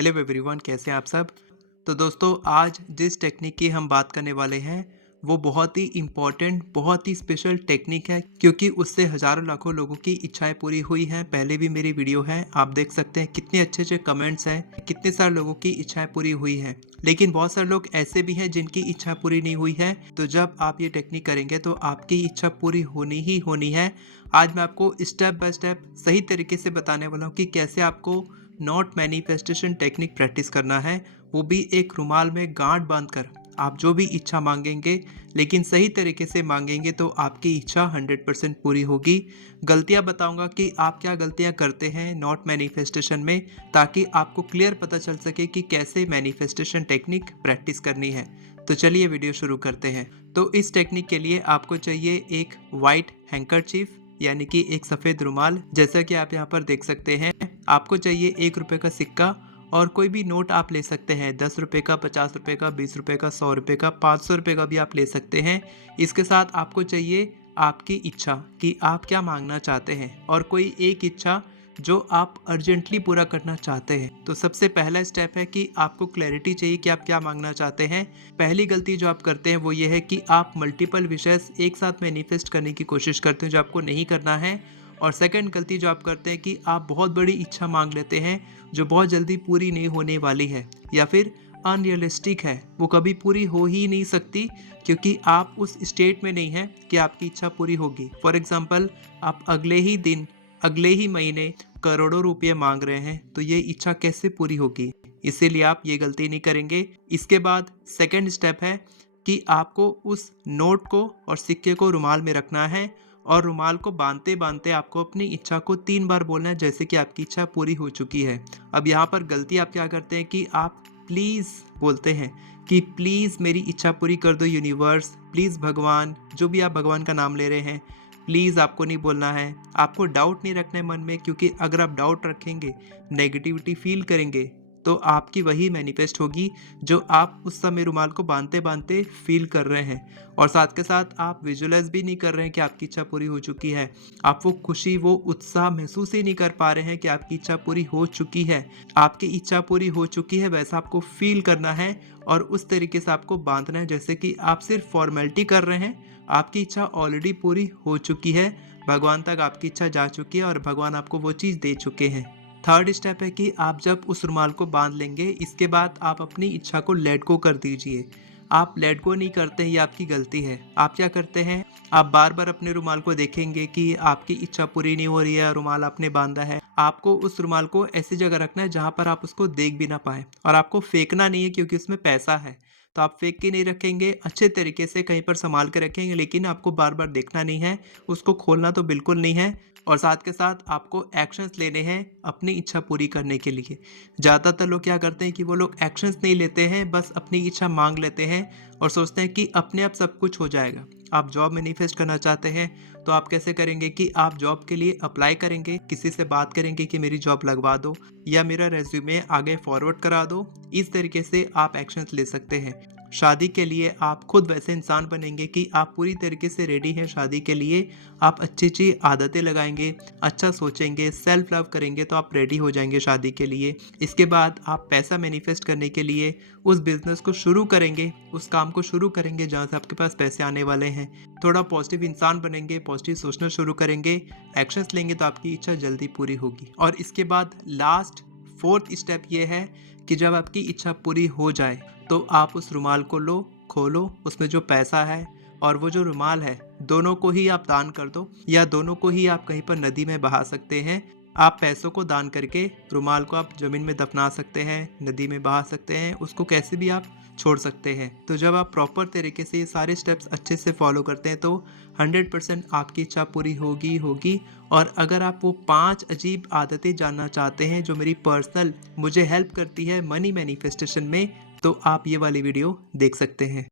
Hello everyone, कैसे हैं आप सब। तो दोस्तों, आज जिस टेक्निक की हम बात करने वाले हैं वो बहुत ही इम्पॉर्टेंट, बहुत ही स्पेशल टेक्निक है, क्योंकि उससे हज़ारों लाखों लोगों की इच्छाएं पूरी हुई हैं। पहले भी मेरी वीडियो है, आप देख सकते हैं कितने अच्छे अच्छे कमेंट्स हैं, कितने सारे लोगों की इच्छाएं पूरी हुई हैं। लेकिन बहुत सारे लोग ऐसे भी हैं जिनकी इच्छा पूरी नहीं हुई है। तो जब आप ये टेक्निक करेंगे तो आपकी इच्छा पूरी होनी ही होनी है। आज मैं आपको स्टेप बाय स्टेप सही तरीके से बताने वाला हूँ कि कैसे आपको नॉट मैनिफेस्टेशन टेक्निक प्रैक्टिस करना है, वो भी एक रुमाल में गांठ बांधकर। आप जो भी इच्छा मांगेंगे, लेकिन सही तरीके से मांगेंगे, तो आपकी इच्छा 100% पूरी होगी। गलतियां बताऊंगा कि आप क्या गलतियां करते हैं नॉट मैनिफेस्टेशन में, ताकि आपको क्लियर पता चल सके कि कैसे मैनिफेस्टेशन टेक्निक प्रैक्टिस करनी है। तो चलिए वीडियो शुरू करते हैं। तो इस टेक्निक के लिए आपको चाहिए एक वाइट हैंकरचीफ, यानी कि एक सफ़ेद रुमाल, जैसा कि आप यहाँ पर देख सकते हैं। आपको चाहिए 1 रुपये का सिक्का, और कोई भी नोट आप ले सकते हैं, 10 रुपये का, 50 रुपये का, 20 रुपये का, 100 रुपये का, 500 रुपये का भी आप ले सकते हैं। इसके साथ आपको चाहिए आपकी इच्छा कि आप क्या मांगना चाहते हैं, और कोई एक इच्छा जो आप अर्जेंटली पूरा करना चाहते हैं। तो सबसे पहला स्टेप है कि आपको क्लैरिटी चाहिए कि आप क्या मांगना चाहते हैं। पहली गलती जो आप करते हैं वो ये है कि आप मल्टीपल विशेष एक साथ मैनिफेस्ट करने की कोशिश करते हैं, जो आपको नहीं करना है। और सेकंड गलती जो आप करते हैं कि आप बहुत बड़ी इच्छा मांग लेते हैं जो बहुत जल्दी पूरी नहीं होने वाली है, या फिर अनरियलिस्टिक है, वो कभी पूरी हो ही नहीं सकती, क्योंकि आप उस स्टेट में नहीं हैं कि आपकी इच्छा पूरी होगी। फॉर एग्जाम्पल, आप अगले ही दिन, अगले ही महीने करोड़ों रुपये मांग रहे हैं, तो ये इच्छा कैसे पूरी होगी। इसीलिए आप ये गलती नहीं करेंगे। इसके बाद सेकंड स्टेप है कि आपको उस नोट को और सिक्के को रुमाल में रखना है, और रुमाल को बांधते बांधते आपको अपनी इच्छा को 3 बार बोलना है, जैसे कि आपकी इच्छा पूरी हो चुकी है। अब यहाँ पर गलती आप क्या करते हैं कि आप प्लीज़ बोलते हैं कि प्लीज़ मेरी इच्छा पूरी कर दो यूनिवर्स, प्लीज़ भगवान, जो भी आप भगवान का नाम ले रहे हैं, प्लीज़ आपको नहीं बोलना है। आपको डाउट नहीं रखना है मन में, क्योंकि अगर आप डाउट रखेंगे, नेगेटिविटी फील करेंगे, तो आपकी वही मैनिफेस्ट होगी जो आप उस समय रुमाल को बांधते बांधते फील कर रहे हैं। और साथ के साथ आप विजुअलाइज भी नहीं कर रहे हैं कि आपकी इच्छा पूरी हो चुकी है। आप वो खुशी, वो उत्साह महसूस ही नहीं कर पा रहे हैं कि आपकी इच्छा पूरी हो चुकी है। आपकी इच्छा पूरी हो चुकी है वैसा आपको फील करना है, और उस तरीके से आपको बांधना है जैसे कि आप सिर्फ फॉर्मेलिटी कर रहे हैं। आपकी इच्छा ऑलरेडी पूरी हो चुकी है, भगवान तक आपकी इच्छा जा चुकी है, और भगवान आपको वो चीज़ दे चुके हैं। थर्ड स्टेप है कि आप जब उस रुमाल को बांध लेंगे, इसके बाद आप अपनी इच्छा को लेट गो कर दीजिए। आप लेट गो नहीं करते, ये आपकी गलती है। आप क्या करते हैं, आप बार बार अपने रुमाल को देखेंगे कि आपकी इच्छा पूरी नहीं हो रही है, रुमाल आपने बांधा है। आपको उस रुमाल को ऐसी जगह रखना है जहाँ पर आप उसको देख भी ना पाए, और आपको फेंकना नहीं है, क्योंकि उसमें पैसा है। तो आप फेंक के नहीं रखेंगे, अच्छे तरीके से कहीं पर संभाल के रखेंगे, लेकिन आपको बार बार देखना नहीं है, उसको खोलना तो बिल्कुल नहीं है। और साथ के साथ आपको एक्शंस लेने हैं अपनी इच्छा पूरी करने के लिए। ज़्यादातर लोग क्या करते हैं कि वो लोग एक्शंस नहीं लेते हैं, बस अपनी इच्छा मांग लेते हैं और सोचते हैं कि अपने आप सब कुछ हो जाएगा। आप जॉब मैनिफेस्ट करना चाहते हैं, तो आप कैसे करेंगे कि आप जॉब के लिए अप्लाई करेंगे, किसी से बात करेंगे कि मेरी जॉब लगवा दो, या मेरा रेज्यूमे आगे फॉरवर्ड करा दो। इस तरीके से आप एक्शंस ले सकते हैं। शादी के लिए आप खुद वैसे इंसान बनेंगे कि आप पूरी तरीके से रेडी हैं शादी के लिए। आप अच्छी अच्छी आदतें लगाएंगे, अच्छा सोचेंगे, सेल्फ लव करेंगे, तो आप रेडी हो जाएंगे शादी के लिए। इसके बाद आप पैसा मैनिफेस्ट करने के लिए उस बिजनेस को शुरू करेंगे, उस काम को शुरू करेंगे जहाँ से आपके पास पैसे आने वाले हैं। थोड़ा पॉजिटिव इंसान बनेंगे, पॉजिटिव सोचना शुरू करेंगे, एक्शंस लेंगे, तो आपकी इच्छा जल्दी पूरी होगी। और इसके बाद लास्ट फोर्थ स्टेप ये है कि जब आपकी इच्छा पूरी हो जाए, तो आप उस रुमाल को लो, खोलो, उसमें जो पैसा है और वो जो रुमाल है, दोनों को ही आप दान कर दो, या दोनों को ही आप कहीं पर नदी में बहा सकते हैं। आप पैसों को दान करके रुमाल को आप ज़मीन में दफना सकते हैं, नदी में बहा सकते हैं, उसको कैसे भी आप छोड़ सकते हैं। तो जब आप प्रॉपर तरीके से ये सारे स्टेप्स अच्छे से फॉलो करते हैं, तो 100% आपकी इच्छा पूरी होगी होगी। और अगर आप वो 5 अजीब आदतें जानना चाहते हैं जो मेरी पर्सनल मुझे हेल्प करती है मनी मैनिफेस्टेशन में, तो आप ये वाली वीडियो देख सकते हैं।